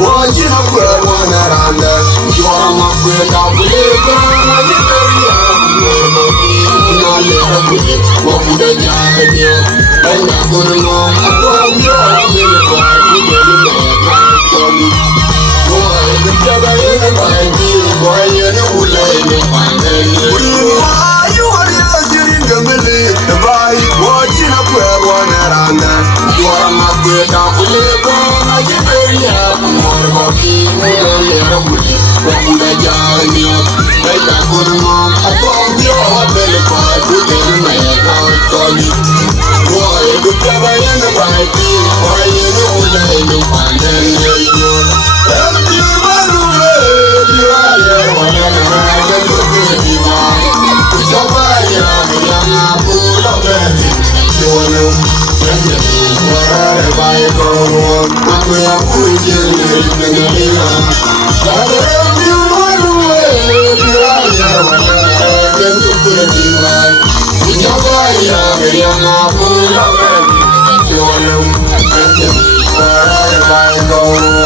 watching a girl one around there. You are my good dog, you what would I get you? And I'm gonna know I told you I'm in the car, you get in there, boy, the brother in the mind, boy, you know, let me find you are in the middle, the boy, watching a girl one around there. You are my good dog, I get very happy, more about me, what would I get you? And I'm gonna know I told you I'm in the car, you get in there, boy, the brother in the mind, boy, you know, let me find you. Go